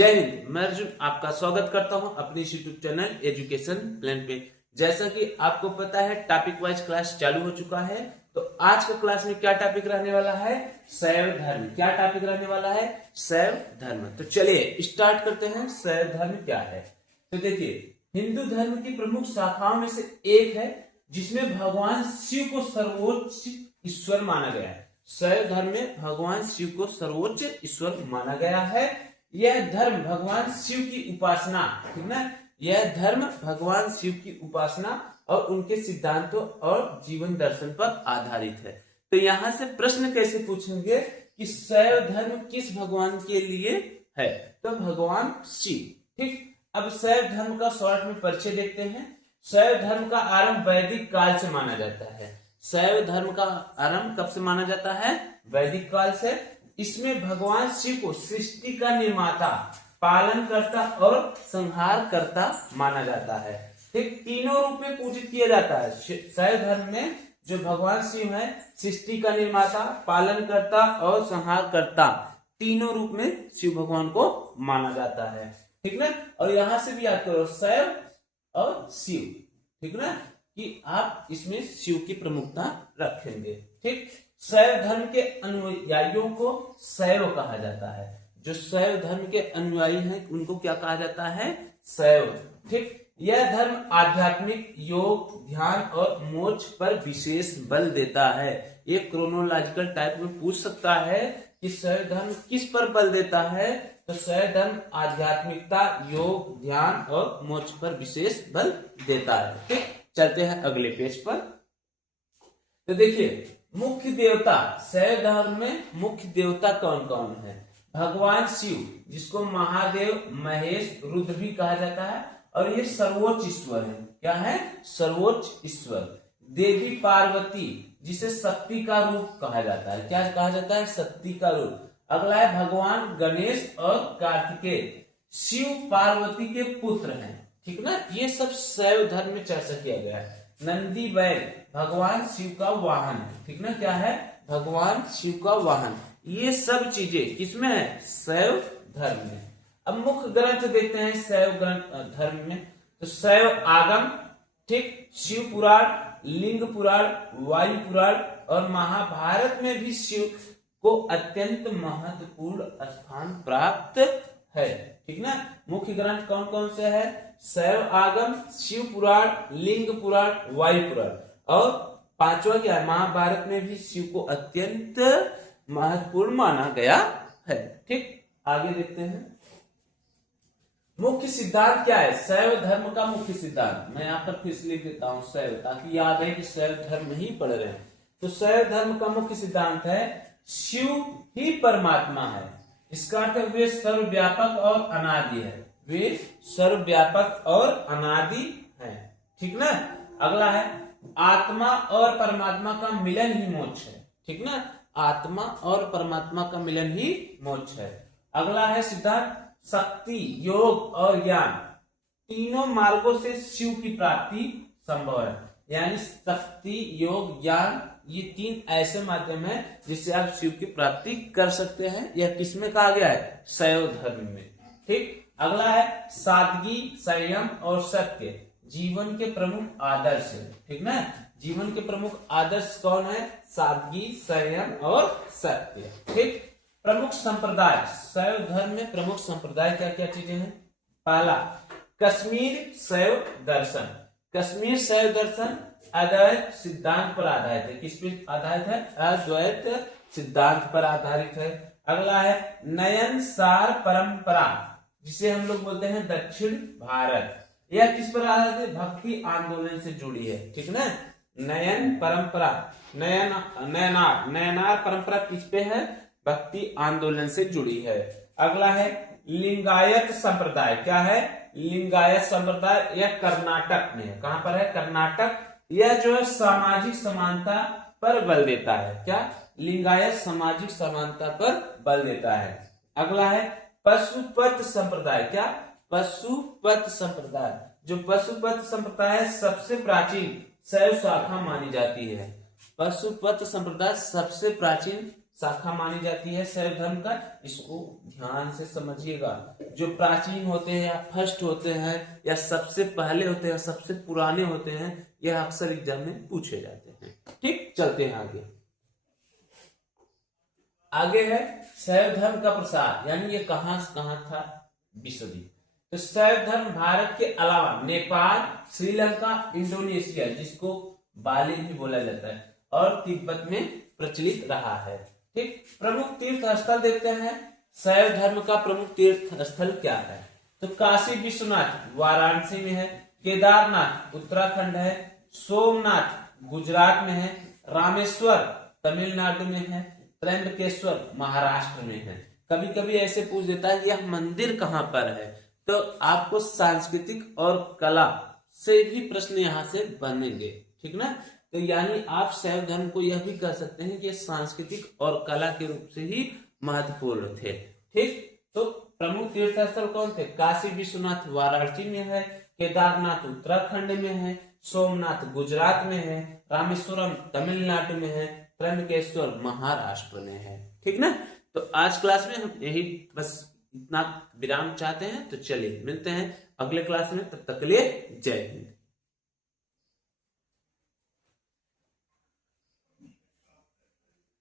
जय हिंद। मैं अर्जुन आपका स्वागत करता हूं अपने यूट्यूब चैनल एजुकेशन प्लान पे। जैसा कि आपको पता है टॉपिक वाइज क्लास चालू हो चुका है। तो आज का क्लास में क्या टॉपिक रहने वाला है? शैव धर्म। क्या टॉपिक रहने वाला है? शैव धर्म। तो चलिए स्टार्ट करते हैं। शैव धर्म क्या है? तो देखिए, हिंदू धर्म की प्रमुख शाखाओं में से एक है जिसमें भगवान शिव को सर्वोच्च ईश्वर माना गया है। शैव धर्म में भगवान शिव को सर्वोच्च ईश्वर माना गया है। यह धर्म भगवान शिव की उपासना, ठीक ना, यह धर्म भगवान शिव की उपासना और उनके सिद्धांतों और जीवन दर्शन पर आधारित है। तो यहां से प्रश्न कैसे पूछेंगे कि शैव धर्म किस भगवान के लिए है? तो भगवान शिव। ठीक, अब शैव धर्म का शॉर्ट में परिचय देखते हैं। शैव धर्म का आरंभ वैदिक काल से माना जाता है। शैव धर्म का आरंभ कब से माना जाता है? वैदिक काल से। इसमें भगवान शिव को सृष्टि का निर्माता, पालन करता और संहार करता माना जाता है। ठीक, तीनों रूप में पूजित किया जाता है। शैव धर्म में जो भगवान शिव है, सृष्टि का निर्माता, पालन करता और संहार करता, तीनों रूप में शिव भगवान को माना जाता है। ठीक ना। और यहां से भी याद करो, शैव और शिव, ठीक ना, कि आप इसमें शिव की प्रमुखता रखेंगे। ठीक, शैव धर्म के अनुयायियों को शैव कहा जाता है। जो शैव धर्म के अनुयायी हैं उनको क्या कहा जाता है? शैव। ठीक, यह धर्म आध्यात्मिक, योग, ध्यान और मोक्ष पर विशेष बल देता है। ये क्रोनोलॉजिकल टाइप में पूछ सकता है कि शैव धर्म किस पर बल देता है? तो शैव धर्म आध्यात्मिकता, योग, ध्यान और मोक्ष पर विशेष बल देता है। ठीक, चलते हैं अगले पेज पर। तो देखिए, मुख्य देवता, शैव धर्म में मुख्य देवता कौन कौन है? भगवान शिव, जिसको महादेव, महेश, रुद्र भी कहा जाता है, और ये सर्वोच्च ईश्वर है। क्या है? सर्वोच्च ईश्वर। देवी पार्वती, जिसे शक्ति का रूप कहा जाता है। क्या कहा जाता है? शक्ति का रूप। अगला है भगवान गणेश और कार्तिकेय, शिव पार्वती के पुत्र हैं। ठीक ना। ये सब शैव धर्म में चर्चा किया गया है। नंदी बैल भगवान शिव का वाहन है। ठीक ना। क्या है? भगवान शिव का वाहन। ये सब चीजें किसमें है? शैव धर्म में। अब मुख्य ग्रंथ देखते हैं शैव ग्रंथ धर्म में। तो शैव आगम, ठीक, शिव पुराण, लिंग पुराण, वायु पुराण और महाभारत में भी शिव को अत्यंत महत्वपूर्ण स्थान प्राप्त है। ठीक ना। मुख्य ग्रंथ कौन कौन से है? शैव आगम, शिव पुराण, लिंग पुराण, वायु पुराण, और पांचवा क्या है? महाभारत में भी शिव को अत्यंत महत्वपूर्ण माना गया है। ठीक, आगे देखते हैं। मुख्य सिद्धांत क्या है? शैव धर्म का मुख्य सिद्धांत मैं यहाँ पर फिर से लिख देता हूँ शैव, ताकि याद है कि शैव धर्म ही पढ़ रहे हैं। तो शैव धर्म का मुख्य सिद्धांत है शिव ही परमात्मा है। इसका अर्थ वे सर्वव्यापक और अनादि है। वे सर्वव्यापक और अनादि है। ठीक ना। अगला है आत्मा और परमात्मा का मिलन ही मोक्ष है। ठीक ना। आत्मा और परमात्मा का मिलन ही मोक्ष है। अगला है सिद्धांत शक्ति, योग और ज्ञान, तीनों मार्गों से शिव की प्राप्ति संभव है। यानी शक्ति, योग, ज्ञान, ये तीन ऐसे माध्यम है जिससे आप शिव की प्राप्ति कर सकते हैं। यह किसमें कहा गया है? शैव धर्म में। ठीक, अगला है सादगी, संयम और सत्य, जीवन के प्रमुख आदर्श है। ठीक ना। जीवन के प्रमुख आदर्श कौन है? सादगी, संयम और सत्य। ठीक, प्रमुख संप्रदाय, शैव धर्म में प्रमुख संप्रदाय क्या क्या चीजें हैं? पहला, कश्मीर शैव दर्शन। कश्मीर शैव दर्शन अद्वैत सिद्धांत पर आधारित है। किस पे आधारित है? अद्वैत सिद्धांत पर आधारित है। अगला है नयन सार परंपरा, जिसे हम लोग बोलते हैं दक्षिण भारत। यह किस पर आधारित है? भक्ति आंदोलन से जुड़ी है। ठीक ना। नयन परंपरा, नयनार परंपरा किस पे है? भक्ति आंदोलन से जुड़ी है। अगला है लिंगायत संप्रदाय। क्या है? लिंगायत संप्रदाय। यह कर्नाटक में है। कहां पर है? कर्नाटक। यह जो है सामाजिक समानता पर बल देता है। क्या? लिंगायत सामाजिक समानता पर बल देता है। अगला है पशुपत संप्रदाय। क्या? पशुपत संप्रदाय। जो पशुपत संप्रदाय है सबसे प्राचीन शैव शाखा मानी जाती है। पशुपत संप्रदाय सबसे प्राचीन शाखा मानी जाती है शैव धर्म का। इसको ध्यान से समझिएगा। जो प्राचीन होते हैं या फर्स्ट होते हैं या सबसे पहले होते हैं, सबसे पुराने होते हैं, यह अक्सर एग्जाम में पूछे जाते हैं। ठीक, चलते हैं आगे। आगे है शैव धर्म का प्रसार, यानी ये कहां से कहां था, विश्वदीप। तो शैव धर्म भारत के अलावा नेपाल, श्रीलंका, इंडोनेशिया, जिसको बाली भी बोला जाता है, और तिब्बत में प्रचलित रहा है। ठीक, प्रमुख तीर्थ स्थल देखते हैं। शैव धर्म का प्रमुख तीर्थ स्थल क्या है? तो काशी विश्वनाथ वाराणसी में है, केदारनाथ उत्तराखंड है, सोमनाथ गुजरात में है, रामेश्वर तमिलनाडु में है, त्र्यंबकेश्वर महाराष्ट्र में है। कभी कभी ऐसे पूछ देता है यह मंदिर कहां पर है, तो आपको सांस्कृतिक और कला से भी प्रश्न यहां से बनेंगे। ठीक ना, तो यानी आप शैव धर्म को यह भी कह सकते हैं कि सांस्कृतिक और कला के रूप से ही महत्वपूर्ण थे। ठीक, तो प्रमुख तीर्थ स्थल कौन थे? काशी विश्वनाथ वाराणसी में है, केदारनाथ उत्तराखंड में है, सोमनाथ गुजरात में है, रामेश्वरम तमिलनाडु में है, त्र्यंबकेश्वर महाराष्ट्र में है। ठीक ना, तो आज क्लास में हम यही बस इतना विराम चाहते हैं। तो चलिए मिलते हैं अगले क्लास में, तब तक के लिए जय हिंद।